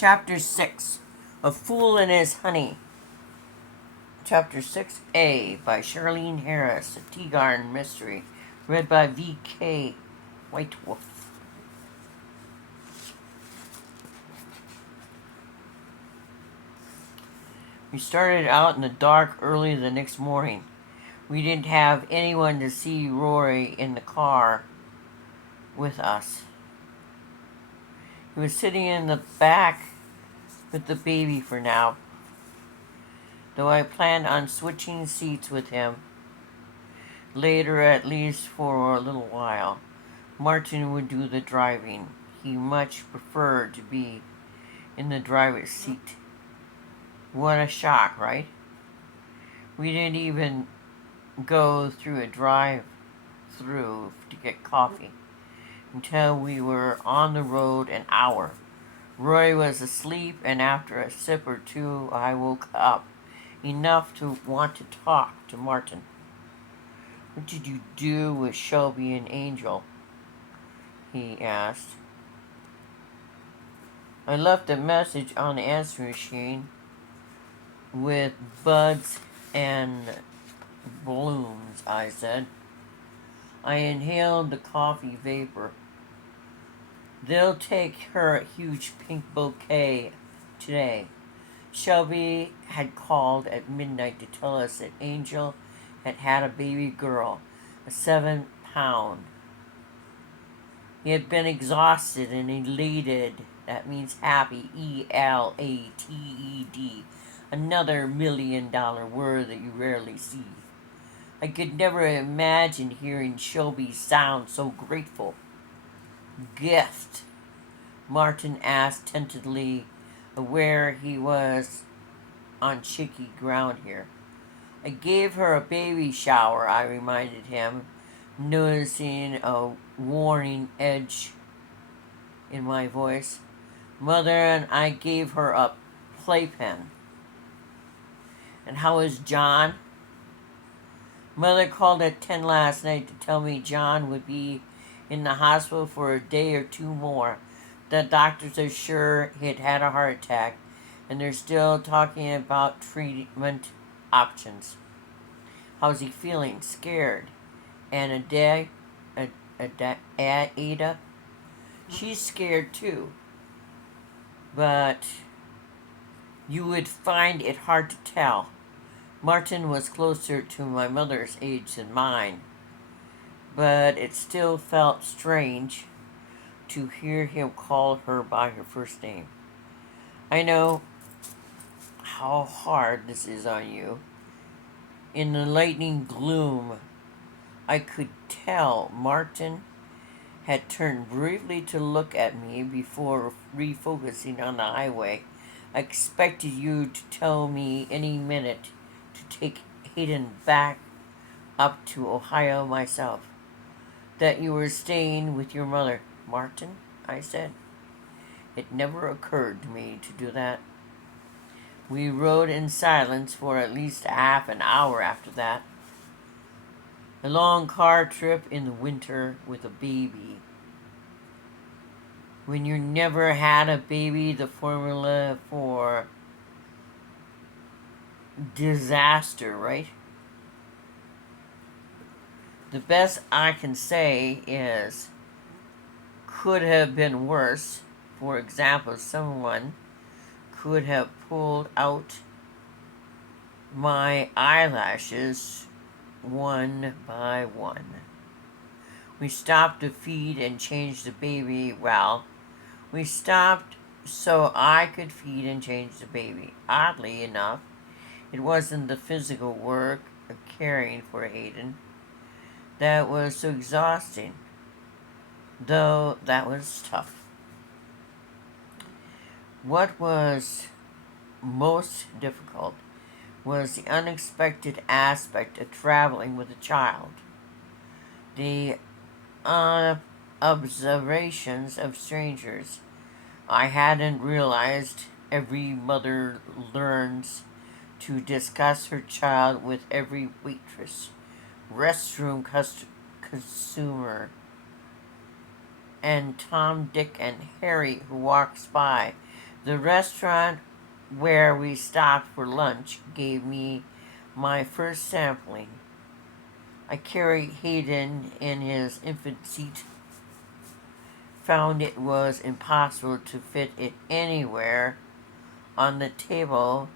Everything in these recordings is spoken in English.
Chapter 6, A Fool and His Honey. Chapter 6A by Charlene Harris, a Teagarden mystery, read by VK Whitewolf. We started out in the dark early the next morning. We didn't have anyone to see Rory in the car with us. He was sitting in the back with the baby for now, though I planned on switching seats with him later, at least for a little while. Martin would do the driving. He much preferred to be in the driver's seat. What a shock, right? We didn't even go through a drive-through to get coffee until we were on the road an hour. Roy was asleep, and after a sip or two, I woke up enough to want to talk to Martin. "What did you do with Shelby and Angel?" he asked. "I left a message on the answering machine with buds and balloons," I said. I inhaled the coffee vapor. "They'll take her a huge pink bouquet today." Shelby had called at midnight to tell us that Angel had had a baby girl, a 7-pound. He had been exhausted and elated. That means happy, elated. Another $1 million word that you rarely see. I could never imagine hearing Shelby sound so grateful. "Gift?" Martin asked tentatively, aware he was on shaky ground here. "I gave her a baby shower," I reminded him, noticing a warning edge in my voice. "Mother and I gave her a playpen." "And how is John?" "Mother called at 10 last night to tell me John would be in the hospital for a day or two more. The doctors are sure he'd had a heart attack, and they're still talking about treatment options." "How's he feeling? Scared?" "And Ada? She's scared too. But you would find it hard to tell." Martin was closer to my mother's age than mine, but it still felt strange to hear him call her by her first name. "I know how hard this is on you." In the lightning gloom, I could tell Martin had turned briefly to look at me before refocusing on the highway. "I expected you to tell me any minute to take Hayden back up to Ohio myself. That you were staying with your mother." "Martin," I said. It never occurred to me to do that. We rode in silence for at least half an hour after that. A long car trip in the winter with a baby. When you never had a baby, the formula for disaster, right? The best I can say is could have been worse. For example, someone could have pulled out my eyelashes one by one. We stopped to feed and change the baby. Well, we stopped so I could feed and change the baby. Oddly enough, it wasn't the physical work of caring for Hayden that was so exhausting, though that was tough. What was most difficult was the unexpected aspect of traveling with a child. The observations of strangers. I hadn't realized every mother learns to discuss her child with every waitress, restroom consumer, and Tom, Dick, and Harry who walks by. The restaurant where we stopped for lunch gave me my first sampling. I carried Hayden in his infant seat, found it was impossible to fit it anywhere on the table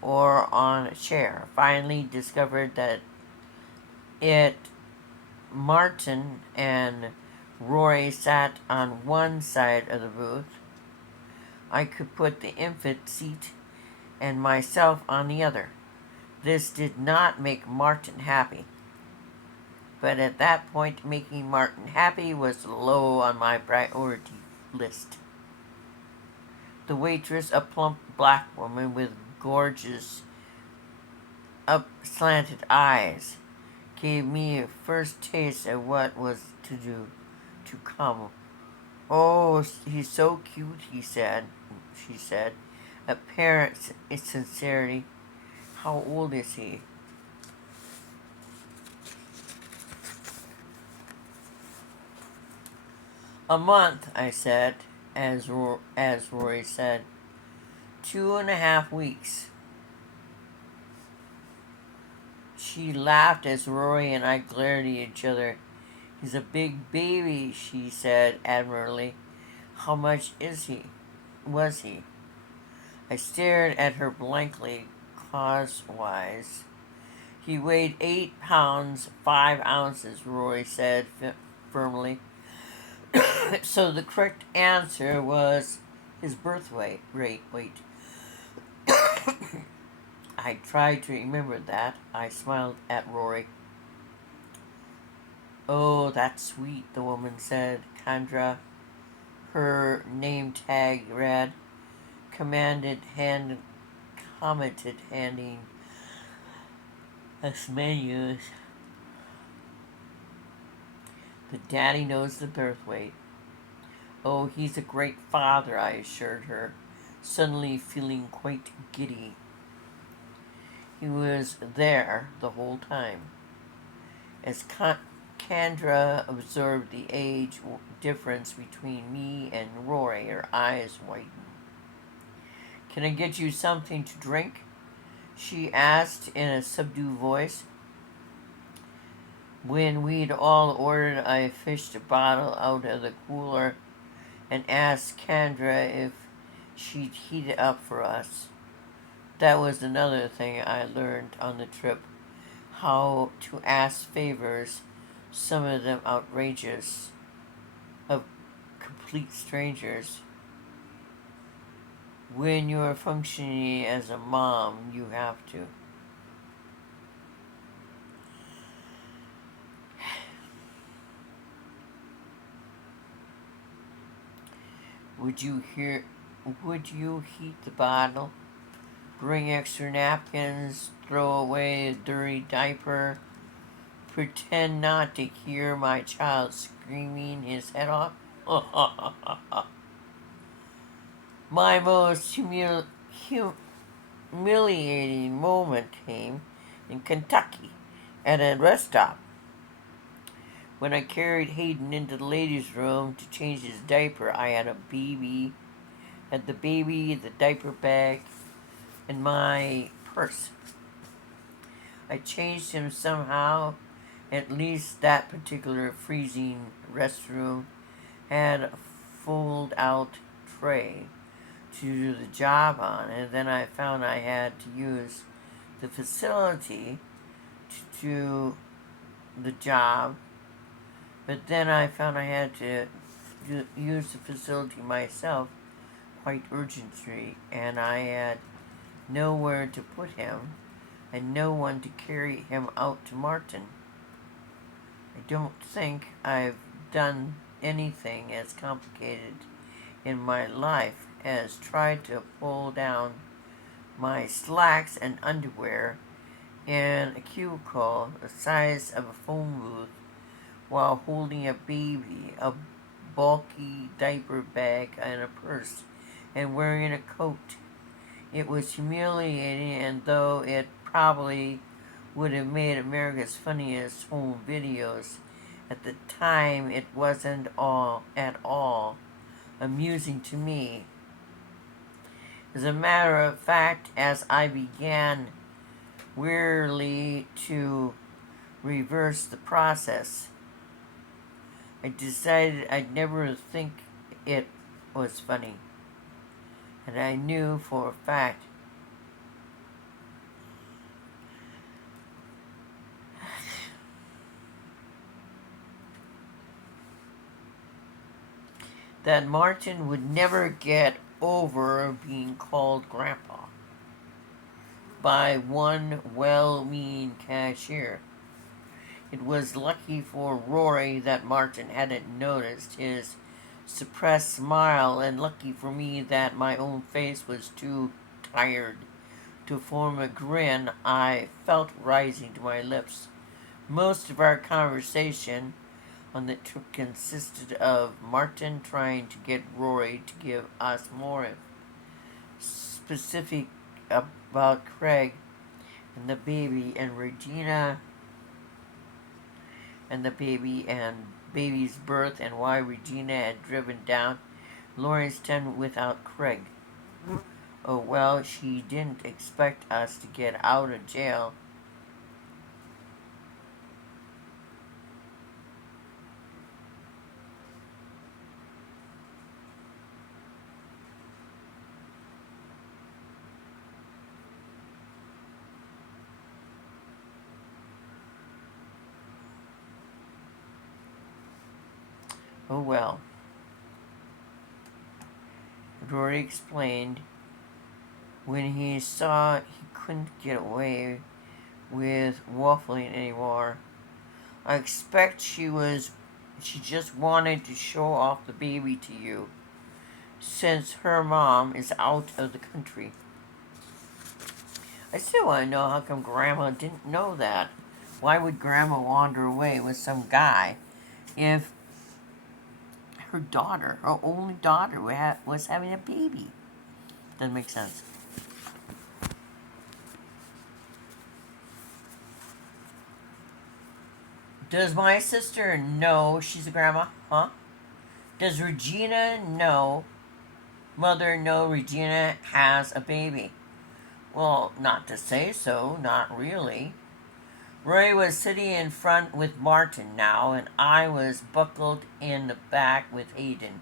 or on a chair. Finally discovered that it Martin and Roy sat on one side of the booth. I could put the infant seat and myself on the other. This did not make Martin happy. But at that point, making Martin happy was low on my priority list. The waitress, a plump black woman with gorgeous, up-slanted eyes, gave me a first taste of what was to come. "Oh, he's so cute," she said, apparent sincerity. "How old is he?" "A month," I said, as Rory said. 2.5 weeks. She laughed as Rory and I glared at each other. "He's a big baby," she said admirably. "How much was he?" I stared at her blankly, causewise. "He weighed 8 pounds, 5 ounces," Rory said firmly. So the correct answer was his birth weight. I tried to remember that. I smiled at Rory. "Oh, that's sweet," the woman said. Kendra, her name tag read, commented handing us menus. "The daddy knows the birth weight." "Oh, he's a great father," I assured her, suddenly feeling quite giddy. He was there the whole time. As Kendra observed the age difference between me and Rory, her eyes widened. "Can I get you something to drink?" she asked in a subdued voice. When we'd all ordered, I fished a bottle out of the cooler and asked Kendra if she'd heat it up for us. That was another thing I learned on the trip, how to ask favors, some of them outrageous, of complete strangers. When you're functioning as a mom, you have to. Would you heat the bottle? Bring extra napkins? Throw away a dirty diaper? Pretend not to hear my child screaming his head off? My most humiliating moment came in Kentucky at a rest stop when I carried Hayden into the ladies' room to change his diaper. I had the baby, the diaper bag, and my purse. I changed him somehow. At least that particular freezing restroom had a fold-out tray to do the job on, and then I found I had to use the facility to do the job, but then I found I had to use the facility myself quite urgently, and I had nowhere to put him and no one to carry him out to Martin. I don't think I've done anything as complicated in my life as tried to pull down my slacks and underwear in a cubicle the size of a phone booth while holding a baby, a bulky diaper bag, and a purse, and wearing a coat. It was humiliating, and though it probably would have made America's Funniest Home Videos, at the time it wasn't at all amusing to me. As a matter of fact, as I began wearily to reverse the process, I decided I'd never think it was funny. And I knew for a fact that Martin would never get over being called Grandpa by one well-meaning cashier. It was lucky for Rory that Martin hadn't noticed his suppressed smile, and lucky for me that my own face was too tired to form a grin I felt rising to my lips. Most of our conversation on the trip consisted of Martin trying to get Rory to give us more specific about Craig and the baby, and Regina and the baby and baby's birth, and why Regina had driven down Lawrence without Craig. Oh well, she didn't expect us to get out of jail. Oh well, Rory explained when he saw he couldn't get away with waffling anymore. I expect she just wanted to show off the baby to you, since her mom is out of the country. I still want to know how come Grandma didn't know that. Why would Grandma wander away with some guy if her daughter, her only daughter, was having a baby? Doesn't make sense. Does my sister know she's a grandma? Huh? Does Regina mother know Regina has a baby? Well, not to say so, not really. Roy was sitting in front with Martin now, and I was buckled in the back with Hayden,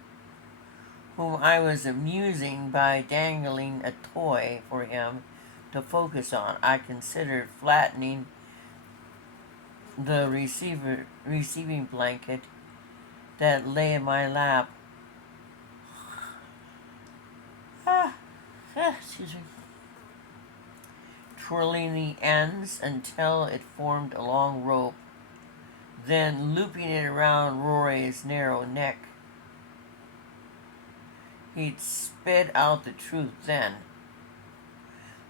whom I was amusing by dangling a toy for him to focus on. I considered flattening the receiving blanket that lay in my lap. Excuse me. Twirling the ends until it formed a long rope, then looping it around Rory's narrow neck. He'd spit out the truth then,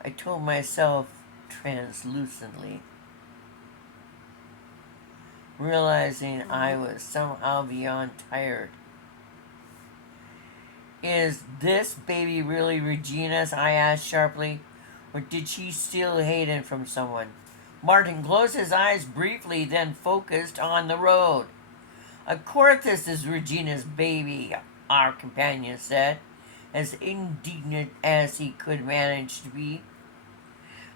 I told myself translucently, realizing I was somehow beyond tired. Is this baby really Regina's? I asked sharply. Or did she steal Hayden from someone? Martin closed his eyes briefly, then focused on the road. Of course this is Regina's baby, our companion said, as indignant as he could manage to be.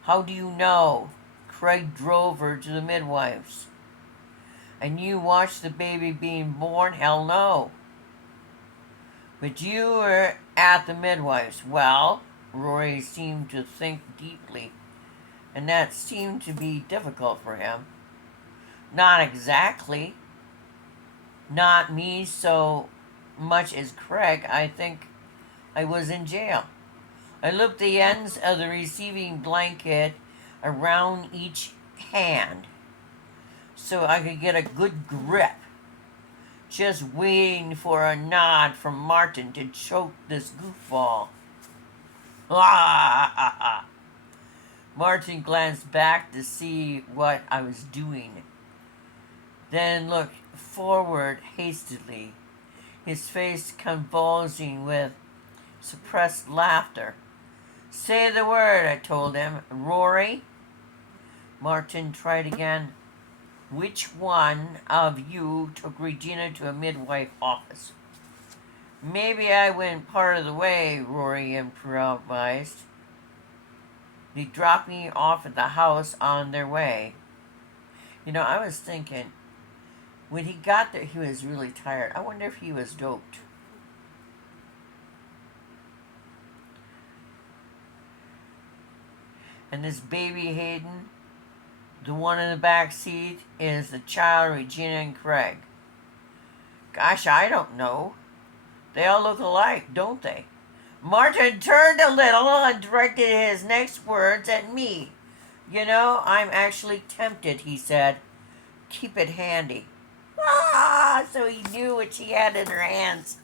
How do you know? Craig drove her to the midwife's. And you watched the baby being born? Hell no. But you were at the midwife's. Well, Rory seemed to think deeply, and that seemed to be difficult for him. Not exactly. Not me so much as Craig. I think I was in jail. I looped the ends of the receiving blanket around each hand so I could get a good grip, just waiting for a nod from Martin to choke this goofball. Martin glanced back to see what I was doing, then looked forward hastily, his face convulsing with suppressed laughter. Say the word, I told him. Rory? Martin tried again. Which one of you took Regina to a midwife office? Maybe I went part of the way, Rory improvised. They dropped me off at the house on their way. I was thinking, when he got there, he was really tired. I wonder if he was doped. And this baby Hayden, the one in the back seat, is the child of Regina and Craig. Gosh, I don't know. They all look alike, don't they? Martin turned a little and directed his next words at me. I'm actually tempted, he said. Keep it handy. So he knew what she had in her hands.